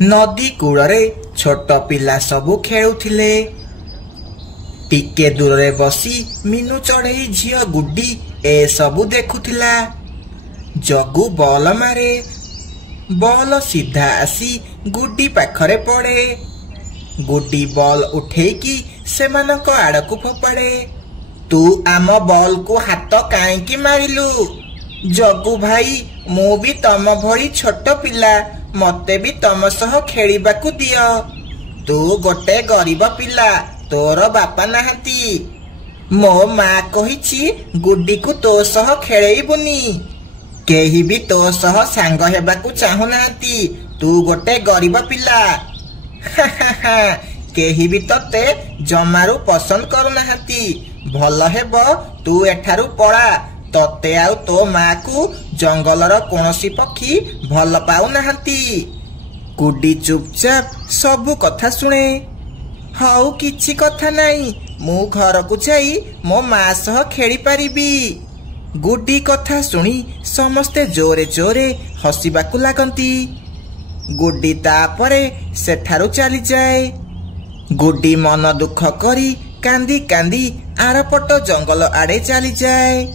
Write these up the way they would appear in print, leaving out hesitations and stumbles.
नदी कूଳରେ छोट पिला सबु खेलुथिले। टिके दूर रे बसी मीनू चढ़ई झियो गुड्डी ए सबु देखुथिला। जगू बॉल मारे, बॉल सीधा आसी गुड्डी पाखरे पड़े। गुड्डी बॉल उठेकी सेमानक आड़कू फोपाड़े। तू आम बॉल को हाथ काईकी मारिलु? जगू भाई, मु भी तम भली छोट पिला, मते भी तम सह खेलिबाकू दियो। तू गोटे गरीब पिला, तोर बापा नाहांती। मो माँ कहिछि गुड्डी को तो सह खेलेइबुनी। केही भी तो सह सांग हेबाकू चाहू नाहांती। तू गोटे गरीब पिला। केही भी तते जमारू पसंद करू नाहांती। भल हेबो तू एठारू पळा। तते आउ तो माँ को जंगलर कोनोसी पक्षी भल पाऊ नाहांती। गुड्डी चुपचाप सबु कथा सुने। हाउ किछि कथा नाई, मु घर को जाई मो माँ सह खेली पारिबी। गुड्डी कथा सुनी समस्ते जोरे जोरे हसिबाकू लागंती। गुड्डी तापरे सेठारू चली जाए। गुड्डी मन दुख करी कांदी कांदी आरपट जंगल आड़े चली जाए।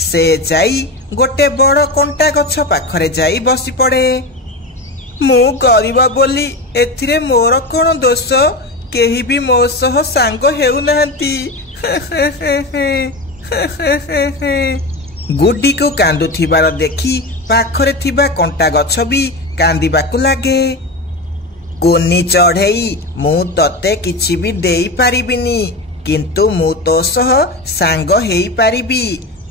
से जाई गोटे बड़ कंटा गछ पाखरे जाई बसी पड़े। मु गरीब बोली एथिरे मोर कोन दोष? केही भी मो सह सांग हेउ नाहंती। गुड्डी को कांदुथिबार देखी पाखरे थिबा कंटा गछ भी कांदिबाकू लागे। कोनी चढ़ई, मु तते किछि भी देई पारिबिनी, किंतु मु तो सह सांग हेई पारिबी।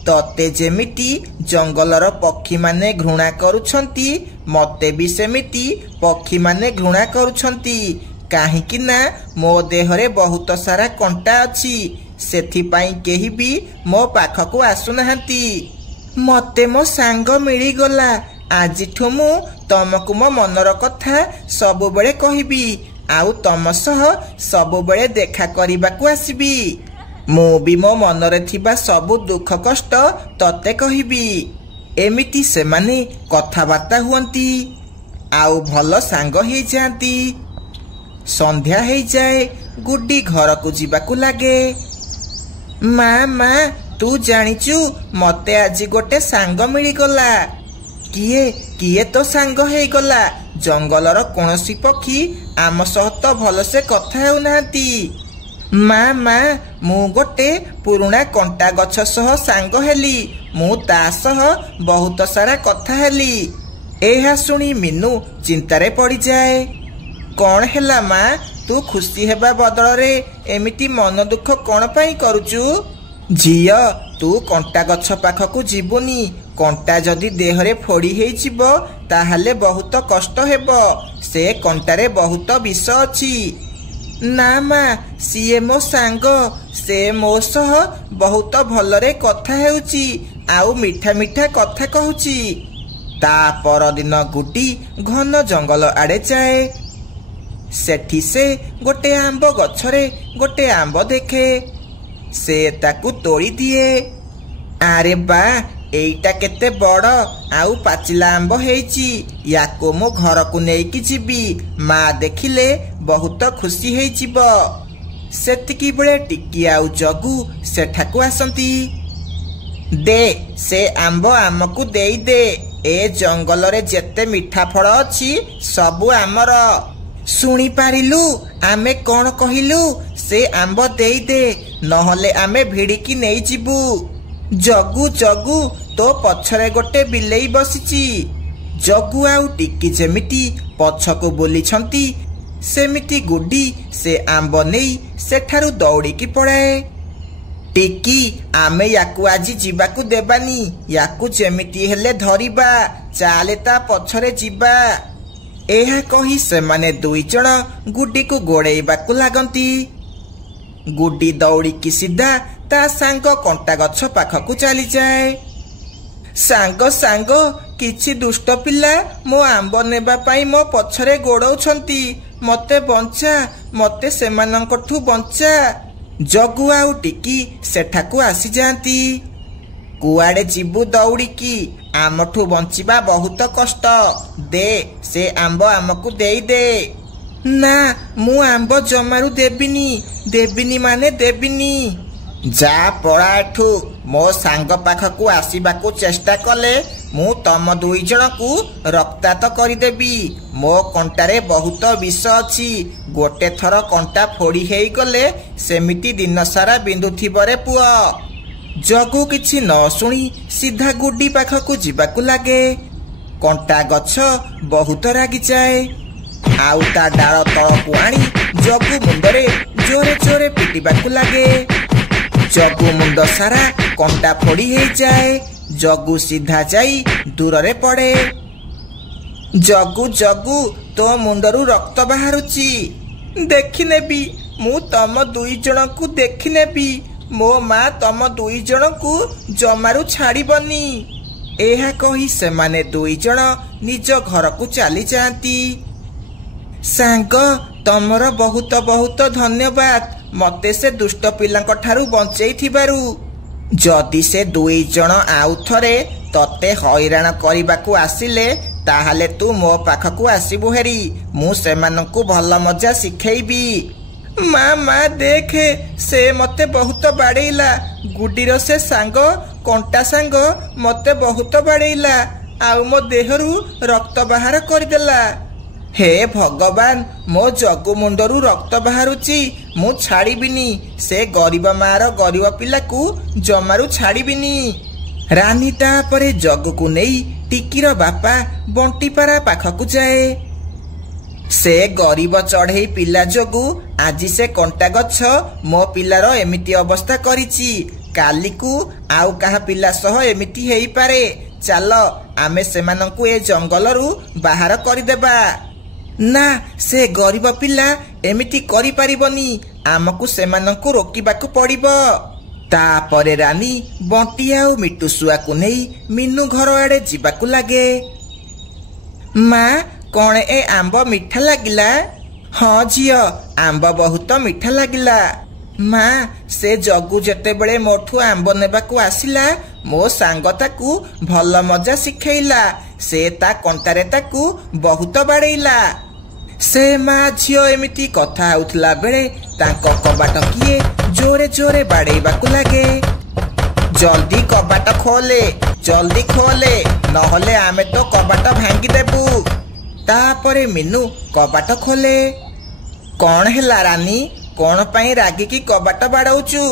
तते जेमिति जंगलर पक्षी माने घृणा करुछंती, मते भी सेमिति पक्षी माने घृणा करुछंती। काहेकि ना मो देहरे बहुत सारा कंटा अछि, सेथिपाई केही भी मो पाखकू आसुनाहांती। मते मो सांग मिली गला। आजिठु मु तमकु मो मनर कथा सबु बेले कहिबी, आउ तम सह सबु बेले देखा करिबाकू आसीबी। मु भी मो मनरे थिबा सबु दुख कष्ट तते कहिबी। एमिति सेमाने कथाबार्ता हुअंती, आउ भल सांग हेई जांती। संध्या हेई जाए, गुड्डी घर को जीवाकू लागे। माँ माँ, तू जानिचु मते आजी गोटे सांग मिली गला। किए किए तो सांग हेई गला? जंगलर कोनोसी पक्षी आम सह तो भलसे कथा हेउ नाहांती। माँ माँ, मु गोटे पुरुणा कंटा गछ सह सांग हेली। मु ता सह बहुत सारा कथा हेली। एहा सुनी मीनू चिंतारे पड़ी जाए। कौन हेला माँ? तू खुशी हेबा बदल रे एमिति मन दुख कौन पाई करुचु? झियो, तू कंटा गछ पाखकू जीवुनी। कंटा जदि देहरे फोड़ी हेई जिवो ताहाले बहुत कष्ट हेबो। से कंटारे बहुत विष अछि। ना माँ, सीए मो सांग। से मो सह बहुत भलरे कथा हेउची, आउ मिठा मिठा कथा कहूची। ता परदिन गुड्डी घन जंगल आड़े जाए। सेठी से गोटे आंब गछरे गोटे आंब देखे। से ताकू तोड़ी दिए। आरे बा, एईटा केते बड़ आउ पाचिला आंब हेइची। याको मो घर को नेकी जीबी। माँ देखिले बहुत खुशी हेई जिवो। सेतिकी बेले टिकी आउ जगू सेठाकू आसंती। दे से आंब आमकू देई दे। ए जंगल रे जेते मिठा फल अछि सबु आमर। सुनी पारिलु आमे कौन कहिलु? से आंब देई दे, नहले आमे भिड़िकी नहीं जिबु। जगू जगू, तो पछरे गोटे बिलेई बसिची। जगू आउ टिकी जेमिति पछको बोलिछंती, सेमिति गुड्डी से आंब नेई सेठारू दौड़ीकी पड़ाए। टिकी, आमे याकू आजी जीवाकू देबानी। याकू जेमिति हेले धरिबा। चाले ता पछरे जीवा। एहा कही सेमाने दुई जण गुड्डी को गोड़ेइबाकू लागंती। गुड्डी दौड़ीकी सीधा ता सांग कंटा गछ पाखकू चली जाए। सांग सांग, किछि दुष्ट पिला मो आंब नेबा पाई मो पछरे गोड़ौछंती। मते बंचा, मते सेमानंकठू बंचा। जगू आउ टिकी सेठाकू आसी जांती। कुआड़े जीबू दौड़ीकी? ଆମଠୁ ବଞ୍ଚିବା ବହୁତ କଷ୍ଟ। ଦେ ସେ ଆମ୍ବ ଆମକୁ ଦେଇଦେ। ନା, ମୁଁ ଆମ୍ବ ଜମାରୁ ଦେବିନି ମାନେ ଦେବିନି। ଯା ପଳା ଏଠୁ। ମୋ ସାଙ୍ଗ ପାଖକୁ ଆସିବାକୁ ଚେଷ୍ଟା କଲେ ମୁଁ ତମ ଦୁଇ ଜଣକୁ ରକ୍ତାକ୍ତ କରିଦେବି। ମୋ କଣ୍ଟାରେ ବହୁତ ବିଷ ଅଛି। ଗୋଟେ ଥର କଣ୍ଟା ଫୋଡ଼ି ହେଇଗଲେ ସେମିତି ଦିନସାରା ବିନ୍ଧୁଥିବ ରେ ପୁଅ। ଜଗୁ କିଛି ନ ଶୁଣି ସିଧା ଗୁଡି ପାଖକୁ ଯିବାକୁ ଲାଗେ। କଣ୍ଟା ଗଛ ବହୁତ ରାଗିଯାଏ। ଆଉ ତା ଡାଳ ତଳକୁ ଆଣି ଜଗୁ ମୁଣ୍ଡରେ ଜୋରେ ଜୋରେ ପିଟିବାକୁ ଲାଗେ। ଜଗୁ ମୁଣ୍ଡ ସାରା କଣ୍ଟା ଫୋଡ଼ି ହେଇଯାଏ। ଜଗୁ ସିଧା ଯାଇ ଦୂରରେ ପଡ଼େ। ଜଗୁ ତୋ ମୁଣ୍ଡରୁ ରକ୍ତ ବାହାରୁଛି। ଦେଖିନେବି, ମୁଁ ତମ ଦୁଇ ଜଣଙ୍କୁ ଦେଖିନେବି। ମୋ ମା ତମ ଦୁଇ ଜଣଙ୍କୁ ଜମାରୁ ଛାଡ଼ିବନି। ଏହା କହି ସେମାନେ ଦୁଇ ଜଣ ନିଜ ଘରକୁ ଚାଲିଯାଆନ୍ତି। ସାଙ୍ଗ, ତମର ବହୁତ ବହୁତ ଧନ୍ୟବାଦ ମତେ ସେ ଦୁଷ୍ଟ ପିଲାଙ୍କ ଠାରୁ ବଞ୍ଚେଇଥିବାରୁ। ଯଦି ସେ ଦୁଇ ଜଣ ଆଉ ଥରେ ତତେ ହଇରାଣ କରିବାକୁ ଆସିଲେ ତାହେଲେ ତୁ ମୋ ପାଖକୁ ଆସିବୁ ହେରି। ମୁଁ ସେମାନଙ୍କୁ ଭଲ ମଜା ଶିଖେଇବି। ମା ଦେଖେ, ସେ ମତେ ବହୁତ ବାଡ଼େଇଲା। ଗୁଡିର ସେ ସାଙ୍ଗ କଣ୍ଟା ସାଙ୍ଗ ମତେ ବହୁତ ବାଡ଼େଇଲା। ଆଉ ମୋ ଦେହରୁ ରକ୍ତ ବାହାର କରିଦେଲା। ହେ ଭଗବାନ, ମୋ ଜଗୁ ମୁଣ୍ଡରୁ ରକ୍ତ ବାହାରୁଛି। ମୁଁ ଛାଡ଼ିବିନି। ସେ ଗରିବ ମାର ଗରିବ ପିଲାକୁ ଜମାରୁ ଛାଡ଼ିବିନି। ରାନୀ ତାପରେ ଜଗୁକୁ ନେଇ ଟିକିର ବାପା ବଣ୍ଟିପାରା ପାଖକୁ ଯାଏ। ସେ ଗରିବ ଚଢ଼େଇ ପିଲା ଯୋଗୁଁ ଆଜି ସେ କଣ୍ଟା ଗଛ ମୋ ପିଲାର ଏମିତି ଅବସ୍ଥା କରିଛି। କାଲିକୁ ଆଉ କାହା ପିଲା ସହ ଏମିତି ହେଇପାରେ। ଚାଲ ଆମେ ସେମାନଙ୍କୁ ଏ ଜଙ୍ଗଲରୁ ବାହାର କରିଦେବା। ନା, ସେ ଗରିବ ପିଲା ଏମିତି କରିପାରିବନି। ଆମକୁ ସେମାନଙ୍କୁ ରୋକିବାକୁ ପଡ଼ିବ। ତାପରେ ରାନୀ ବଣ୍ଟି ଆଉ ମିଟୁ ଶୁଆକୁ ନେଇ ମିନୁ ଘର ଆଡ଼େ ଯିବାକୁ ଲାଗେ। ମା, କଣ ଏ ଆମ୍ବ ମିଠା ଲାଗିଲା? ହଁ ଝିଅ, ଆମ୍ବ ବହୁତ ମିଠା ଲାଗିଲା। ମା, ସେ ଜଗୁ ଯେତେବେଳେ ମୋଠୁ ଆମ୍ବ ନେବାକୁ ଆସିଲା ମୋ ସାଙ୍ଗ ତାକୁ ଭଲ ମଜା ଶିଖେଇଲା। ସେ ତା କଣ୍ଟାରେ ତାକୁ ବହୁତ ବାଡ଼େଇଲା। ସେ ମା ଝିଅ ଏମିତି କଥା ହେଉଥିଲା ବେଳେ ତାଙ୍କ କବାଟ କିଏ ଜୋରେ ଜୋରେ ବାଡ଼େଇବାକୁ ଲାଗେ। ଜଲ୍ଦି କବାଟ ଖୋଲେ, ଜଲ୍ଦି ଖୋଲେ, ନହେଲେ ଆମେ ତ କବାଟ ଭାଙ୍ଗିଦେବୁ। ତାପରେ ମିନୁ କବାଟ ଖୋଲେ। କଣ ହେଲା ରାନୀ? କଣ ପାଇଁ ରାଗିକି କବାଟ ବାଡ଼ଉଛୁ?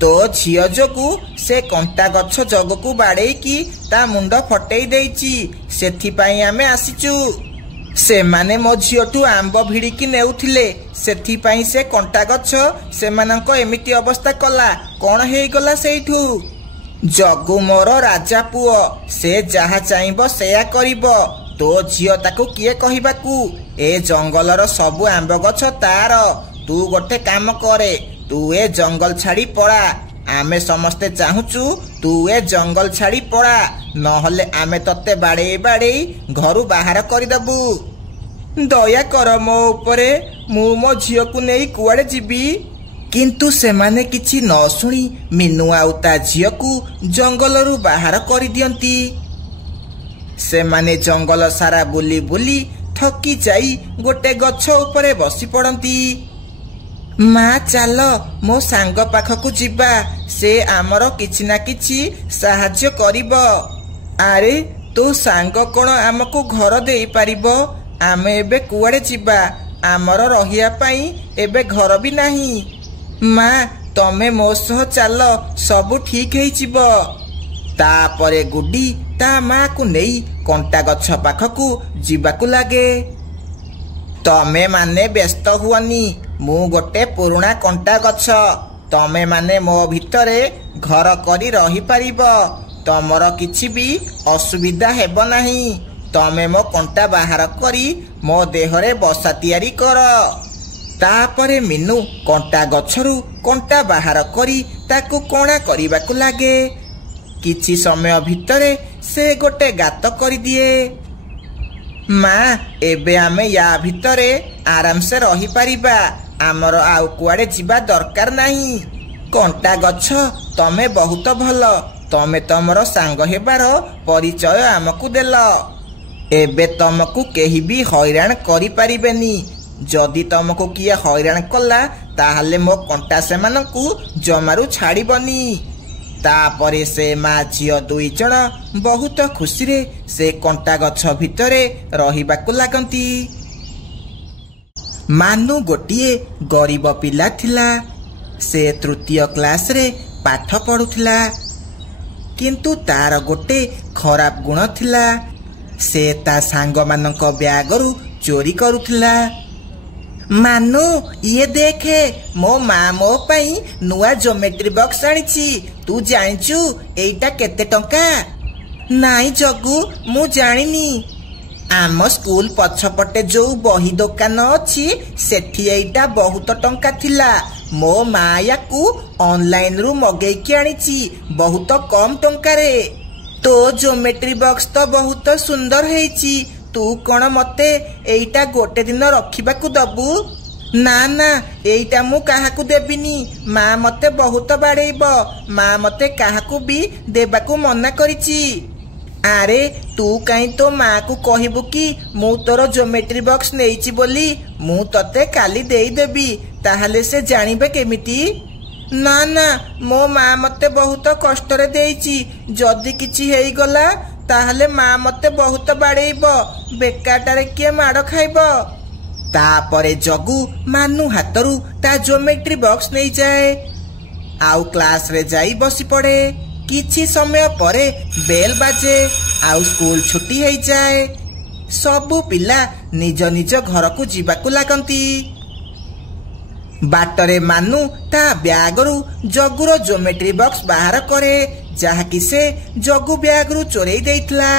ତୋ ଝିଅ ଯୋଗୁ ସେ କଣ୍ଟା ଗଛ ଜଗକୁ ବାଡ଼େଇକି ତା ମୁଣ୍ଡ ଫଟେଇ ଦେଇଛି। ସେଥିପାଇଁ ଆମେ ଆସିଛୁ। ସେମାନେ ମୋ ଝିଅଠୁ ଆମ୍ବ ଭିଡ଼ିକି ନେଉଥିଲେ। ସେଥିପାଇଁ ସେ କଣ୍ଟା ଗଛ ସେମାନଙ୍କ ଏମିତି ଅବସ୍ଥା କଲା। କଣ ହେଇଗଲା ସେଇଠୁ? ଜଗୁ ମୋର ରାଜା ପୁଅ। ସେ ଯାହା ଚାହିଁବ ସେୟା କରିବ। ତୋ ଝିଅ ତାକୁ କିଏ କହିବାକୁ? ଏ ଜଙ୍ଗଲର ସବୁ ଆମ୍ବ ଗଛ ତାର। ତୁ ଗୋଟେ କାମ କରେ, ତୁ ଏ ଜଙ୍ଗଲ ଛାଡ଼ି ପଳା। ଆମେ ସମସ୍ତେ ଚାହୁଁଛୁ ତୁ ଏ ଜଙ୍ଗଲ ଛାଡ଼ି ପଳା, ନହେଲେ ଆମେ ତତେ ବାଡ଼େଇ ବାଡ଼େଇ ଘରୁ ବାହାର କରିଦେବୁ। ଦୟା କର ମୋ ଉପରେ। ମୁଁ ମୋ ଝିଅକୁ ନେଇ କୁଆଡ଼େ ଯିବି? କିନ୍ତୁ ସେମାନେ କିଛି ନ ଶୁଣି ମିନୁ ଆଉ ତା ଝିଅକୁ ଜଙ୍ଗଲରୁ ବାହାର କରିଦିଅନ୍ତି। ସେମାନେ ଜଙ୍ଗଲ ସାରା ବୁଲି ବୁଲି ଥକି ଯାଇ ଗୋଟେ ଗଛ ଉପରେ ବସି ପଡ଼ନ୍ତି। ମା, ଚାଲ ମୋ ସାଙ୍ଗ ପାଖକୁ ଯିବା। ସେ ଆମର କିଛି ନା କିଛି ସାହାଯ୍ୟ କରିବ। ଆରେ, ତୋ ସାଙ୍ଗ କଣ ଆମକୁ ଘର ଦେଇପାରିବ? ଆମେ ଏବେ କୁଆଡ଼େ ଯିବା? ଆମର ରହିବା ପାଇଁ ଏବେ ଘର ବି ନାହିଁ। ମା, ତମେ ମୋ ସହ ଚାଲ, ସବୁ ଠିକ ହେଇଯିବ। ତାପରେ ଗୁଡି ତା ମାକୁ ନେଇ କଣ୍ଟା ଗଛ ପାଖକୁ ଯିବାକୁ ଲାଗେ। ତମେ ମାନେ ବ୍ୟସ୍ତ ହୁଅନି। ମୁଁ ଗୋଟେ ପୁରୁଣା କଣ୍ଟା ଗଛ। ତମେ ମାନେ ମୋ ଭିତରେ ଘର କରି ରହିପାରିବ। ତମର କିଛି ବି ଅସୁବିଧା ହେବ ନାହିଁ। ତମେ ମୋ କଣ୍ଟା ବାହାର କରି ମୋ ଦେହରେ ବସା ତିଆରି କର। ତାପରେ ମିନୁ କଣ୍ଟା ଗଛରୁ କଣ୍ଟା ବାହାର କରି ତାକୁ କଣା କରିବାକୁ ଲାଗେ। କିଛି ସମୟ ଭିତରେ ସେ ଗୋଟେ ଗାତ କରିଦିଏ। ମା, ଏବେ ଆମେ ୟା ଭିତରେ ଆରାମସେ ରହିପାରିବା। ଆମର ଆଉ କୁଆଡ଼େ ଯିବା ଦରକାର ନାହିଁ। କଣ୍ଟା ଗଛ, ତମେ ବହୁତ ଭଲ। तमे तमर सांग हेबार परिचय आमकु देल। एबे तमकु केही भी हैरान करि पारिबेनी। जदि तमकु किए हैरान कला ताहले मो कंटा सेमानकु जमारू छाड़िबनी। तापरे से माँ झील दुई जण बहुत खुशी रे से कंटा गछ भितरे रहिबाकु लागंती। मानु गोटिए गरीब पिला थिला। से तृतीय क्लास रे पाठ पढ़ुथिला, किंतु तार गोटे खराब गुण थिला। से ता सांग मानक ब्यागरु चोरी करुथिला। मानु ये देखे मो माँ मो पई नुआ ज्योमेट्री बॉक्स आनिछि। तू जानिचु एइटा केते टंका? नाई जगू मु जानिनी। आम स्कूल पछपटे जो बही दुकान अछि सेठी एइटा बहुत टंका थिला। मो माँ याकू ऑनलाइन रु मगेइकी आनिछि बहुत कम टंका रे। तो ज्योमेट्री बॉक्स तो बहुत सुंदर हेइछि। तू कौन मते एइटा गोटे दिन रखिबाकू दबु? ना ना एइटा मु काहाकू देबिनी। माँ मते बहुत बाड़ेइब। माँ मते काहाकू भी देबाकू मना करिछि। आरे तू काई तो माँ को कहबू कि मु तोर ज्योमेट्री बॉक्स नेइछि बोली मु तते काली देई देबी, ताहले से जानिबे केमिति? ना ना मो माँ मते बहुत कष्ट रे देइछि। जदि किछि हेई गला ताहले माँ मते बहुत बाड़ेइब। बेकारटारे किए माड़ खाइब? तापरे जगू मानु हातरू ता ज्योमेट्री बॉक्स नहीं जाए आउ क्लास रे जाई बसी पड़े। किछि समय परे बेल बाजे आउ स्कूल छुट्टी हो जाए। सबु पिला निज निज घर को जीवाकू लागंती। बाटरे मानु ता ब्यागरु जगुर ज्योमेट्री बॉक्स बाहर करे जहा कि से जगू ब्यागरु चोरई देइतला।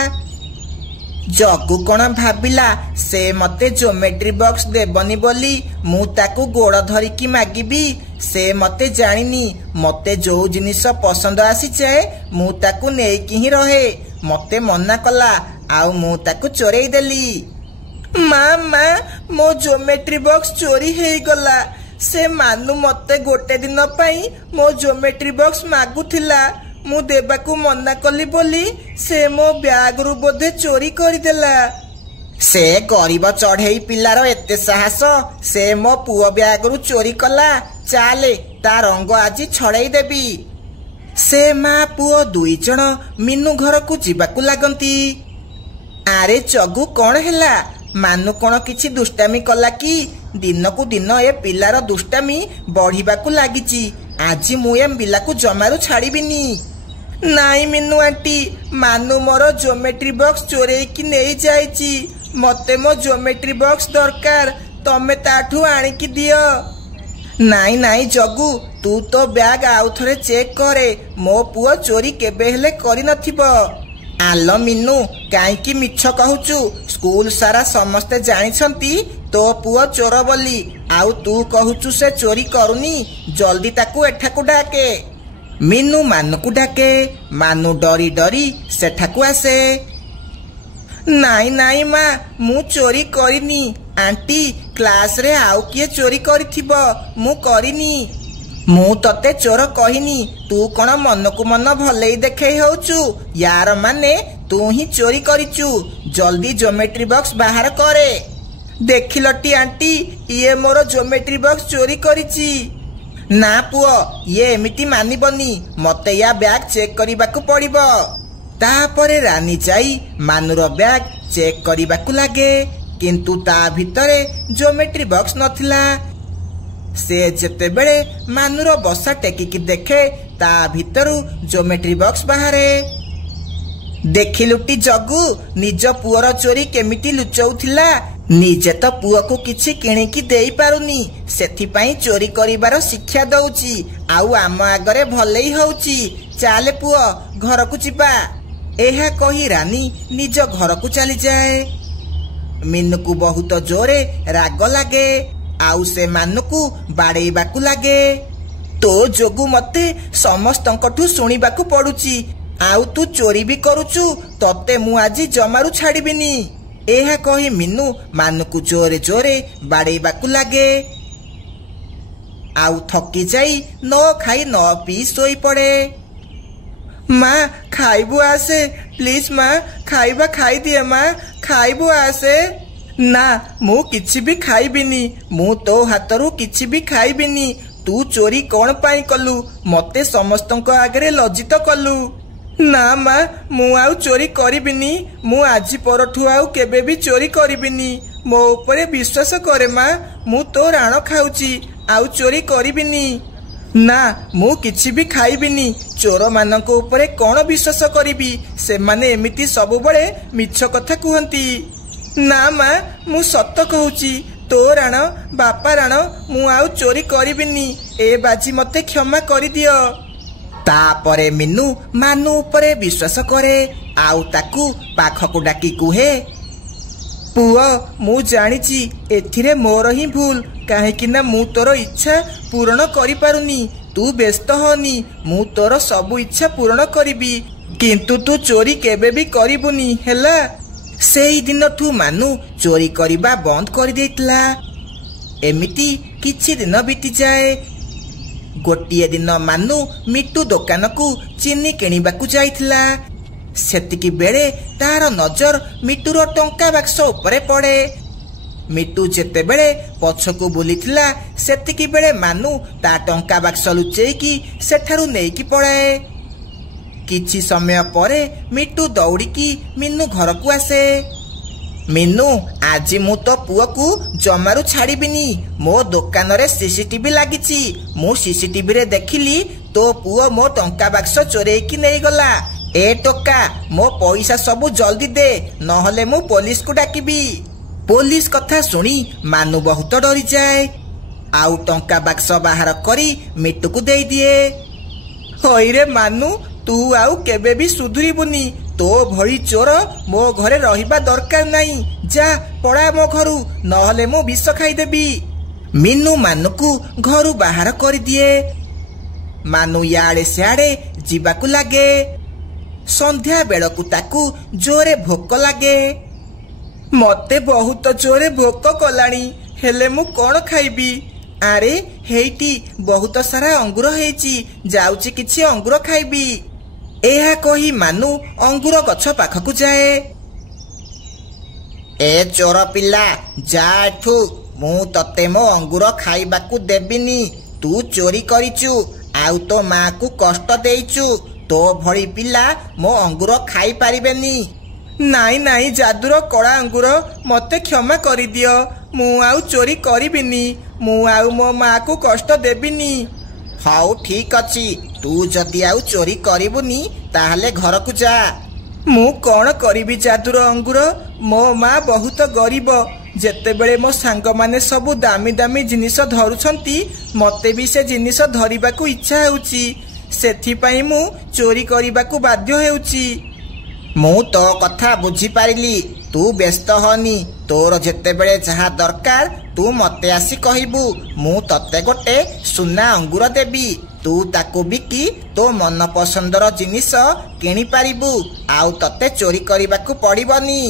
जगू कौन भाविला से मते ज्योमेट्री बॉक्स देबनी बोली मु ताकू गोड़ धरिकी मागिबी। से मते जानिनी मते जो जिनिस पसंद आसीचे मु ताकू नेकी ही रहे। मते मना कला आउ मु ताकू चोरई देली। माँ माँ मो ज्योमेट्री बॉक्स चोरी हेई गला। से मानु मते गोटे दिन पई मो ज्योमेट्री बॉक्स मागुथिला। मु देबाकू मना कली बोली से मो ब्याग रु बोधे चोरी करदेला। से गरीब चढ़ई पिलार एते साहस। से मो पुओ ब्याग रु चोरी कला। चाले ता रंग आज छड़ाई देबी। से माँ पुओ दुई जण मीनू घर को जीवाकू लागंती। आरे चगू कौन हैला? मानु कौन किछि दुष्टामी कला कि? दिन को दिन ए पिलार दुष्टामी बढ़िबाकू लागिछि। आज मु ए बिलाकू जमारू छाड़िबिनी। नाई मीनू आंटी मानु मोर ज्योमेट्री बॉक्स चोरई की नहीं जाइछि। मते मो ज्योमेट्री बॉक्स दरकार। तमे ताठू आनिकी दियो। नाई नाई जगू तू तो ब्याग आउ थरे चेक करे। मो पुओ चोरी केबे हेले करि नथिबो। आलो मीनू काईकी मिछ कहूचु? स्कूल सारा समस्ते जानिछंती तो पुओ चोर बोली। आउ तू कहूचु से चोरी करुनी। जल्दी ताकू एठाकू डाके। मीनू मानु को डाके। मानु डरी डरी सेठाकू आसे। नाई नाई माँ मु चोरी करिनी। आंटी क्लास रे आउ किए चोरी करिथिबो? मु करिनी। मु तते चोर कहिनी। तू कौन मन को मन भलेई देखे होचु? यार माने तू ही चोरी करिचु। जल्दी ज्योमेट्री बॉक्स बाहर करे। देखिलटी आंटी ये मोर ज्योमेट्री बॉक्स चोरी करिची। ना पुओ ये एमिति मानिबनी। मते या बैग चेक करिबाकू पड़िबो। तापरे रानी जाई मानुर बैग चेक करिबाकू लागे, किंतु ता भितरे ज्योमेट्री बॉक्स नथिला। से जेते बेले मानुर बसा टेकिकी देखे ता भितरु ज्योमेट्री बॉक्स बाहरे। देखिलुटी जगू निज पुअर चोरी केमिति लुचौथिला। निजे तो पुओ को किछि किणिकी देई पारुनी, सेथिपाई चोरी करिबार शिक्षा दउची। आउ आम आगरे भलेई होउची। चाले पुओ घर को जिबा। एहा कही रानी निज घर को चली जाए। मीनू को बहुत जोरे राग लागे। आउ से मानु को बाड़ेइबाकू लागे। तो जोगु मते समस्तंकठू सुनिबाकू पड़ुची। आउ तू चोरी भी करुचु। तते मु आजी जमारू छाड़िबिनी। एहा कही मीनू मानु को जोरे जोरे बाड़ेइबाकू लागे। आउ थकी जाई न खाई न पी सोई पड़े। ମା ଖାଇବୁ ଆସେ, ପ୍ଲିଜ ମା, ଖାଇବା ଖାଇଦିଏ ମା, ଖାଇବୁ ଆସେ। ନା ମୁଁ କିଛି ବି ଖାଇବିନି, ମୁଁ ତୋ ହାତରୁ କିଛି ବି ଖାଇବିନି। ତୁ ଚୋରି କଣ ପାଇଁ କଲୁ? ମତେ ସମସ୍ତଙ୍କ ଆଗରେ ଲଜ୍ଜିତ କଲୁ। ନା ମା, ମୁଁ ଆଉ ଚୋରି କରିବିନି। ମୁଁ ଆଜି ପରଠୁ ଆଉ କେବେ ବି ଚୋରି କରିବିନି। ମୋ ଉପରେ ବିଶ୍ୱାସ କରେ ମା, ମୁଁ ତୋ ରାଣ ଖାଉଛି, ଆଉ ଚୋରି କରିବିନି। ନା ମୁଁ କିଛି ବି ଖାଇବିନି। ଚୋରମାନଙ୍କ ଉପରେ କଣ ବିଶ୍ୱାସ କରିବି? ସେମାନେ ଏମିତି ସବୁବେଳେ ମିଛ କଥା କୁହନ୍ତି। ନା ମା, ମୁଁ ସତ କହୁଛି, ତୋ ରାଣ, ବାପା ରାଣ, ମୁଁ ଆଉ ଚୋରି କରିବିନି। ଏ ବାଜି ମତେ କ୍ଷମା କରିଦିଅ। ତାପରେ ମିନୁ ମାନୁ ଉପରେ ବିଶ୍ୱାସ କରେ, ଆଉ ତାକୁ ପାଖକୁ ଡାକି କୁହେ, ପୁଅ ମୁଁ ଜାଣିଛି ଏଥିରେ ମୋର ହିଁ ଭୁଲ, କାହିଁକି ନା ମୁଁ ତୋର ଇଚ୍ଛା ପୂରଣ କରିପାରୁନି। ତୁ ବ୍ୟସ୍ତ ହନି, ମୁଁ ତୋର ସବୁ ଇଚ୍ଛା ପୂରଣ କରିବି, କିନ୍ତୁ ତୁ ଚୋରି କେବେ ବି କରିବୁନି, ହେଲା। ସେଇ ଦିନଠୁ ମାନୁ ଚୋରି କରିବା ବନ୍ଦ କରିଦେଇଥିଲା। ଏମିତି କିଛି ଦିନ ବିତିଯାଏ। ଗୋଟିଏ ଦିନ ମାନୁ ମିଟୁ ଦୋକାନକୁ ଚିନି କିଣିବାକୁ ଯାଇଥିଲା। ସେତିକି ବେଳେ ତାର ନଜର ମିଟୁର ଟଙ୍କା ବାକ୍ସ ଉପରେ ପଡ଼େ। ମିଟୁ ଯେତେବେଳେ ପଛକୁ ବୁଲିଥିଲା, ସେତିକି ବେଳେ ମାନୁ ତା ଟଙ୍କା ବାକ୍ସ ଲୁଚେଇକି ସେଠାରୁ ନେଇକି ପଳାଏ। କିଛି ସମୟ ପରେ ମିଟୁ ଦୌଡ଼ିକି ମିନୁ ଘରକୁ ଆସେ। ମିନୁ, ଆଜି ମୁଁ ତୋ ପୁଅକୁ ଜମାରୁ ଛାଡ଼ିବିନି। ମୋ ଦୋକାନରେ ସିସିଟିଭି ଲାଗିଛି। ମୁଁ ସିସିଟିଭିରେ ଦେଖିଲି ତୋ ପୁଅ ମୋ ଟଙ୍କା ବାକ୍ସ ଚୋରେଇକି ନେଇଗଲା। ଏ ଟୋକା, ମୋ ପଇସା ସବୁ ଜଲ୍ଦି ଦେ, ନହେଲେ ମୁଁ ପୋଲିସକୁ ଡାକିବି। ପୋଲିସ କଥା ଶୁଣି ମାନୁ ବହୁତ ଡରିଯାଏ, ଆଉ ଟଙ୍କା ବାକ୍ସ ବାହାର କରି ମିଟୁକୁ ଦେଇଦିଏ। ହଇରେ ମାନୁ, ତୁ ଆଉ କେବେ ବି ସୁଧୁରିବୁନି। ତୋ ଭଳି ଚୋର ମୋ ଘରେ ରହିବା ଦରକାର ନାହିଁ। ଯା ପଳା ମୋ ଘରୁ, ନହେଲେ ମୁଁ ବିଷ ଖାଇଦେବି। ମିନୁ ମାନୁକୁ ଘରୁ ବାହାର କରିଦିଏ। ମାନୁ ଇଆଡ଼େ ସିଆଡ଼େ ଯିବାକୁ ଲାଗେ। ସନ୍ଧ୍ୟା ବେଳକୁ ତାକୁ ଜୋରେ ଭୋକ ଲାଗେ। ମତେ ବହୁତ ଜୋରେ ଭୋକ କଲାଣି, ହେଲେ ମୁଁ କଣ ଖାଇବି? ଆରେ ହେଇଟି ବହୁତ ସାରା ଅଙ୍ଗୁର ହେଇଛି, ଯାଉଛି କିଛି ଅଙ୍ଗୁର ଖାଇବି। ଏହା କହି ମାନୁ ଅଙ୍ଗୁର ଗଛ ପାଖକୁ ଯାଏ। ଏ ଚୋର ପିଲା, ଯା ଏଠୁ, ମୁଁ ତତେ ମୋ ଅଙ୍ଗୁର ଖାଇବାକୁ ଦେବିନି। ତୁ ଚୋରି କରିଛୁ, ଆଉ ତୋ ମାକୁ କଷ୍ଟ ଦେଇଛୁ। ତୋ ଭଳି ପିଲା ମୋ ଅଙ୍ଗୁର ଖାଇପାରିବେନି। ନାଇଁ ନାଇଁ ଯାଦୁର କଳା ଅଙ୍ଗୁର, ମତେ କ୍ଷମା କରିଦିଅ। ମୁଁ ଆଉ ଚୋରି କରିବିନି। ମୁଁ ଆଉ ମୋ ମାକୁ କଷ୍ଟ ଦେବିନି। ହଉ ଠିକ ଅଛି, ତୁ ଯଦି ଆଉ ଚୋରି କରିବୁନି ତାହେଲେ ଘରକୁ ଯା। ମୁଁ କଣ କରିବି ଯାଦୁର ଅଙ୍ଗୁର? ମୋ ମା ବହୁତ ଗରିବ। ଯେତେବେଳେ ମୋ ସାଙ୍ଗମାନେ ସବୁ ଦାମୀ ଦାମୀ ଜିନିଷ ଧରୁଛନ୍ତି, ମତେ ବି ସେ ଜିନିଷ ଧରିବାକୁ ଇଚ୍ଛା ହେଉଛି। ସେଥିପାଇଁ ମୁଁ ଚୋରି କରିବାକୁ ବାଧ୍ୟ ହେଉଛି। ମୁଁ ତୋ କଥା ବୁଝିପାରିଲି, ତୁ ବ୍ୟସ୍ତ ହନି। ତୋର ଯେତେବେଳେ ଯାହା ଦରକାର ତୁ ମତେ ଆସି କହିବୁ। ମୁଁ ତତେ ଗୋଟେ ସୁନା ଅଙ୍ଗୁର ଦେବି। ତୁ ତାକୁ ବିକି ତୋ ମନ ପସନ୍ଦର ଜିନିଷ କିଣିପାରିବୁ, ଆଉ ତତେ ଚୋରି କରିବାକୁ ପଡ଼ିବନି।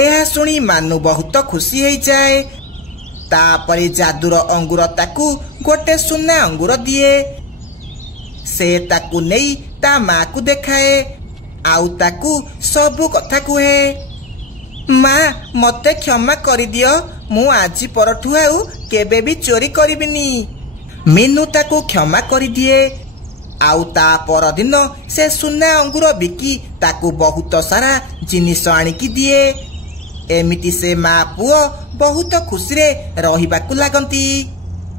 ଏହା ଶୁଣି ମାନୁ ବହୁତ ଖୁସି ହେଇଯାଏ। ତାପରେ ଯାଦୁର ଅଙ୍ଗୁର ତାକୁ ଗୋଟେ ସୁନା ଅଙ୍ଗୁର ଦିଏ। ସେ ତାକୁ ନେଇ ତା ମାକୁ ଦେଖାଏ, ଆଉ ତାକୁ ସବୁ କଥା କୁହେ। ମା, ମତେ କ୍ଷମା କରିଦିଅ। ମୁଁ ଆଜି ପରଠୁ ଆଉ କେବେ ବି ଚୋରି କରିବିନି। ମିନୁ ତାକୁ କ୍ଷମା କରିଦିଏ, ଆଉ ତା ପରଦିନ ସେ ସୁନା ଅଙ୍ଗୁର ବିକି ତାକୁ ବହୁତ ସାରା ଜିନିଷ ଆଣିକି ଦିଏ। ଏମିତି ସେ ମା ପୁଅ ବହୁତ ଖୁସିରେ ରହିବାକୁ ଲାଗନ୍ତି।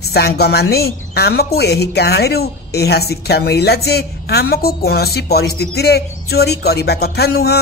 ସାଙ୍ଗମାନେ, ଆମକୁ ଏହି କାହାଣୀରୁ ଏହା ଶିକ୍ଷା ମିଳିଲା ଯେ ଆମକୁ କୌଣସି ପରିସ୍ଥିତିରେ ଚୋରି କରିବା କଥା ନୁହଁ।